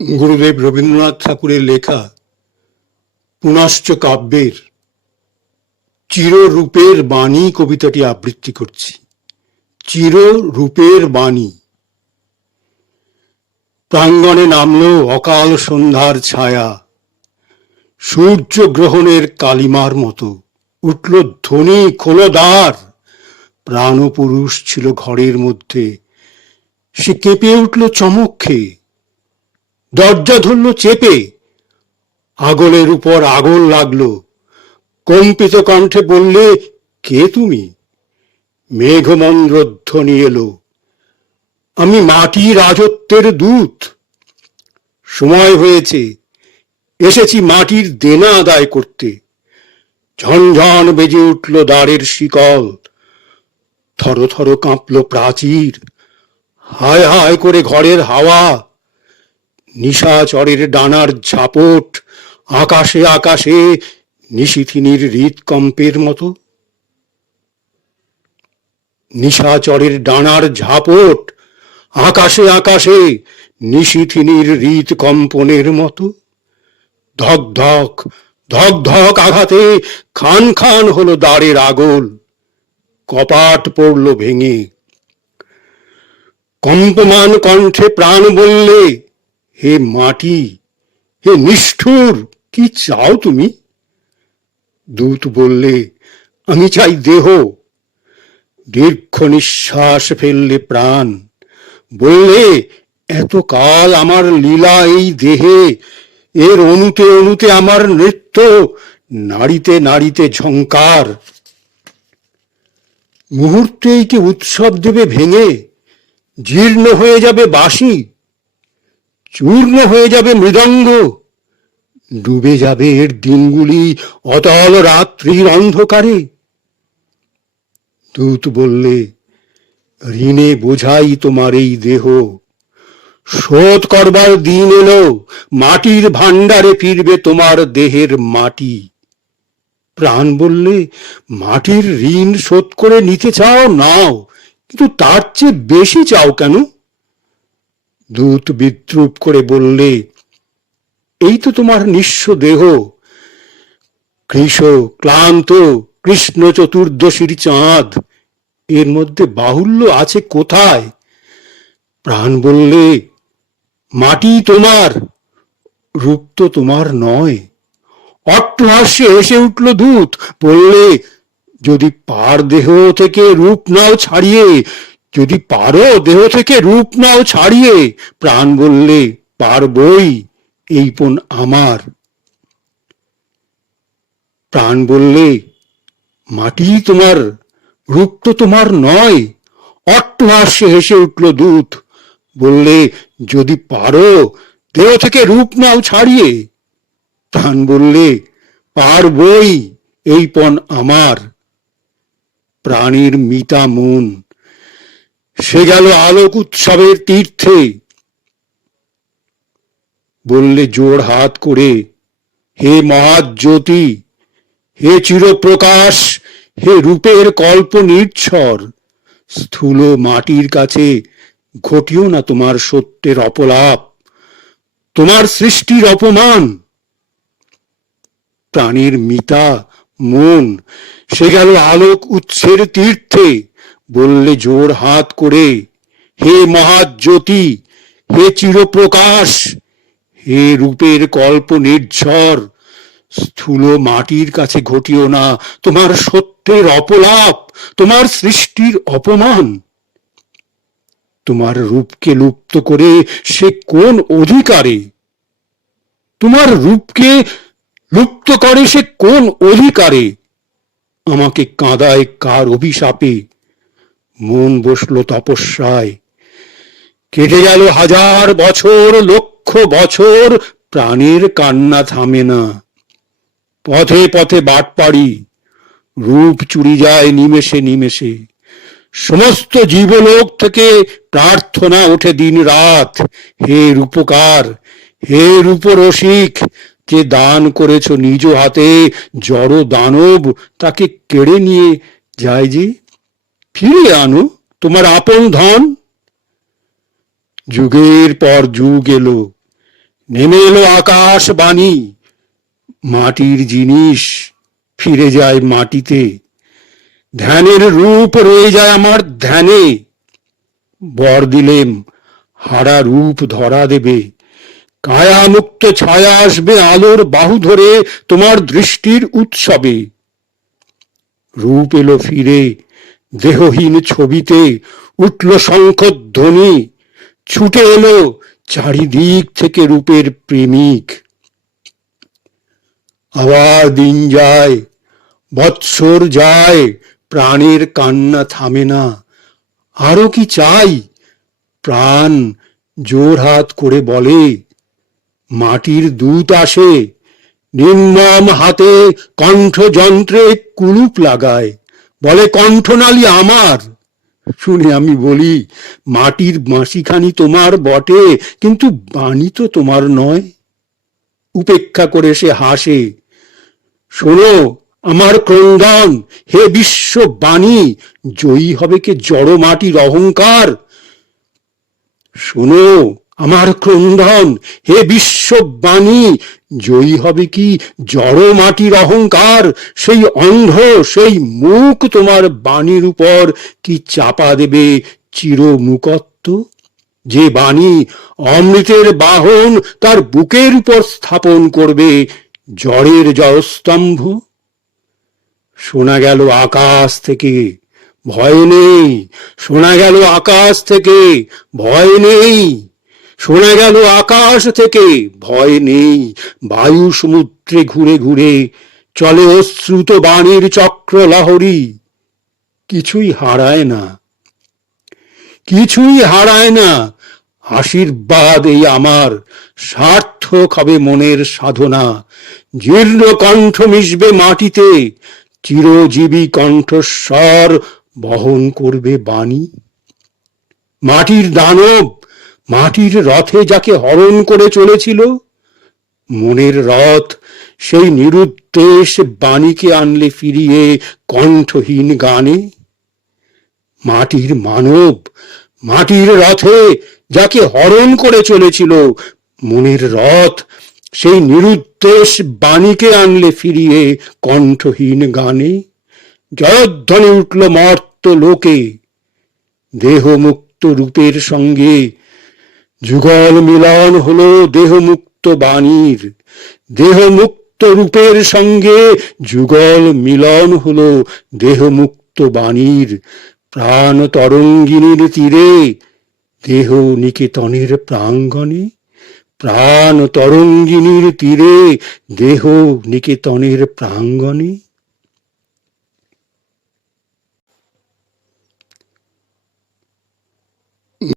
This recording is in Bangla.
গুরুদেব রবীন্দ্রনাথ ঠাকুরের লেখা পুনশ্চ কাব্যের চিররূপের বাণী কবিতাটি আবৃত্তি করছি। চিররূপের বাণী। প্রাঙ্গণে নামল অকাল সন্ধ্যার ছায়া, সূর্য গ্রহণের কালিমার মতো। উঠল ধ্বনি, খোলো দ্বার। প্রাণপুরুষ ছিল ঘরের মধ্যে, সে কেঁপে উঠল চমক খেয়ে। দরজা ধরল চেপে, আগলের উপর আগল লাগলো। কম্পিত কণ্ঠে বললে, কে তুমি? মেঘমন্দ্র ধ্বনি এলো, আমি মাটি রাজত্বের দূত। সময় হয়েছে, এসেছি মাটির দেনা আদায় করতে। ঝনঝন বেজে উঠল দ্বারের শিকল, থর থর কাঁপল প্রাচীর। হায় হায় করে ঘরের হাওয়া, নিশাচরের ডানার ঝাপট আকাশে আকাশে নিশিথিনীর হৃদকম্পের মতো। নিশাচরের ডানার ঝাপট আকাশে আকাশে নিশিথিনীর হৃদকম্পনের মতো। ধক ধক ধক ধক আঘাতে খান খান হলো দ্বারের আগল, কপাট পড়ল ভেঙে। কম্পমান কণ্ঠে প্রাণ বললে, হে মাটি, হে নিষ্ঠুর, কি চাও তুমি? দূত বললে, আমি চাই দেহ। দীর্ঘ নিঃশ্বাস ফেললে প্রাণ, বললে, এতকাল আমার লীলা এই দেহে, এর অণুতে অণুতে আমার নৃত্য, নাড়িতে নাড়িতে ঝঙ্কার। মুহূর্তেই কি উৎসব দেবে ভেঙে? জীর্ণ হয়ে যাবে বাঁশি, চূর্ণ হয়ে যাবে মৃদঙ্গ, ডুবে যাবে এর দিনগুলি অতল রাত্রির অন্ধকারে। দূত বললে, ঋণে বোঝাই তোমার এই দেহ, শোধ করবার দিন এলো, মাটির ভাণ্ডারে ফিরবে তোমার দেহের মাটি। প্রাণ বললে, মাটির ঋণ শোধ করে নিতে চাও, নাও, কিন্তু তার চেয়ে বেশি চাও কেন? দূত বিদ্রুপ করে বললে, এই তো তোমার নিঃস্ব দেহ, কৃশ ক্লান্ত কৃষ্ণ চতুর্দশীর চাঁদ, এর মধ্যে বাহুল্য আছে কোথায়? প্রাণ বললে, মাটি তোমার, রূপ তো তোমার নয়। অট্টহাস্যে এসে উঠল দূত, বললে, যদি পার দেহ থেকে রূপ নাও ছাড়িয়ে, যদি পারো দেহ থেকে রূপ নাও ছাড়িয়ে। প্রাণ বললে, পারবই, এই পণ আমার। প্রাণ বললে, মাটি তোমার, রূপ তো তোমার নয়। অট্টহাস্যে হেসে উঠল দূত, বললে, যদি পারো দেহ থেকে রূপ নাও ছাড়িয়ে। প্রাণ বললে, পারবই, এই পণ আমার। প্রাণীর মিতা মন, সে গেল আলোক উৎসবের তীর্থে। বললে জোড় হাত করে, হে মহাজ্যোতি, হে চিরপ্রকাশ, হে রূপের কল্প নির্ঝর, স্থূল মাটির কাছে ঘটিও না তোমার সত্যের অপলাপ, তোমার সৃষ্টির অপমান। প্রাণীর মিতা মন, সে গেল আলোক উৎসের তীর্থে। বললে জোড় হাত করে, হে মহাজ্যোতি, হে চিরপ্রকাশ, হে রূপের কল্প নির্ঝর, স্থূল মাটির কাছে ঘটিও না তোমার সত্যের অপলাপ, তোমার সৃষ্টির অপমান। তোমার রূপকে লুপ্ত করে সে কোন অধিকারে? তোমার রূপকে লুপ্ত করে সে কোন অধিকারে? আমাকে কাঁদায় কার অভিশাপে? মন বসল তপস্যায়, কেটে গেল হাজার বছর, লক্ষ বছর, প্রাণের কান্না থামে না। পথে পথে বাটপাড়ি, রূপ চুরি যায় নিমেষে নিমেষে। সমস্ত জীবলোক থেকে প্রার্থনা ওঠে দিন রাত, হে রূপকার, হে রূপরসিক, যে দান করেছ নিজ হাতে জড় দানব, তাকে কেড়ে নিয়ে যায় যে, ফিরিয়ে আনো তোমার আপন ধন। যুগের পর যুগ এলো, নেমে এলো আকাশ বাণী, মাটির জিনিস ফিরে যায় মাটিতে, ধ্যানের রূপ রয়ে যায় আমার ধ্যানে, বর দিলেম হারা রূপ ধরা দেবে, কায়া মুক্ত ছায়া আসবে আলোর বাহু ধরে তোমার দৃষ্টির উৎসবে। রূপ এলো ফিরে দেহহীন ছবিতে, উঠল শঙ্খধ্বনি, ছুটে এলো চারিদিক থেকে রূপের প্রেমিক। আবার দিন যায়, বৎসর যায়, প্রাণের কান্না থামে না, আরো কি চাই? প্রাণ জোর হাত করে বলে, মাটির দূত আসে, নির্মম হাতে কণ্ঠযন্ত্রে কুলুপ লাগায়, বলে কণ্ঠনালী আমার। শুনে আমি বলি, মাটির বাঁশিখানি তোমার বটে, কিন্তু বাণী তো তোমার নয়। উপেক্ষা করে সে হাসে, শোনো আমার ক্রন্দন, হে বিশ্ব বাণী, জয়ী হবে কে জড় মাটির অহংকার। শোনো আমার ক্রন্দন, হে বিশ্ববাণী, জয়ী হবে কি জড় মাটির অহংকার। সেই অন্ধ সেই মুখ তোমার বাণীর উপর কি চাপা দেবে চিরমুকত্ব, যে বাণী অমৃতের বাহন তার বুকের উপর স্থাপন করবে জড়ের জয়স্তম্ভ। শোনা গেল আকাশ থেকে, ভয় নেই, শোনা গেল আকাশ থেকে, ভয় নেই, শোনা গেল আকাশ থেকে, ভয় নেই। বায়ু সমুদ্রে ঘুরে ঘুরে চলে অশ্রুত বাণীর চক্র লহরী, কিছুই হারায় না, কিছুই হারায় না। আশীর্বাদ এই আমার, সার্থক হবে মনের সাধনা, জীর্ণ কণ্ঠ মিশবে মাটিতে, চিরজীবী কণ্ঠস্বর বহন করবে বাণী। মাটির দানব মাটির রথে যাকে হরণ করে চলেছিল, মনের রথ সেই নিরুদ্দেশ বাণীকে আনলে ফিরিয়ে কণ্ঠহীন গানে। মাটির মানব মাটির রথে যাকে হরণ করে চলেছিল, মনের রথ সেই নিরুদ্দেশ বাণীকে আনলে ফিরিয়ে কণ্ঠহীন গানে। জয়ধ্বনি উঠল মর্ত লোকে, দেহমুক্ত রূপের সঙ্গে যুগল মিলন হলো দেহমুক্ত বাণীর, দেহমুক্ত রূপের সঙ্গে যুগল মিলন হলো দেহমুক্ত বাণীর। প্রাণ তরঙ্গিনীর তীরে, দেহ নিকেতনের প্রাঙ্গণে, প্রাণ তরঙ্গিনীর তীরে, দেহ নিকেতনের প্রাঙ্গণে।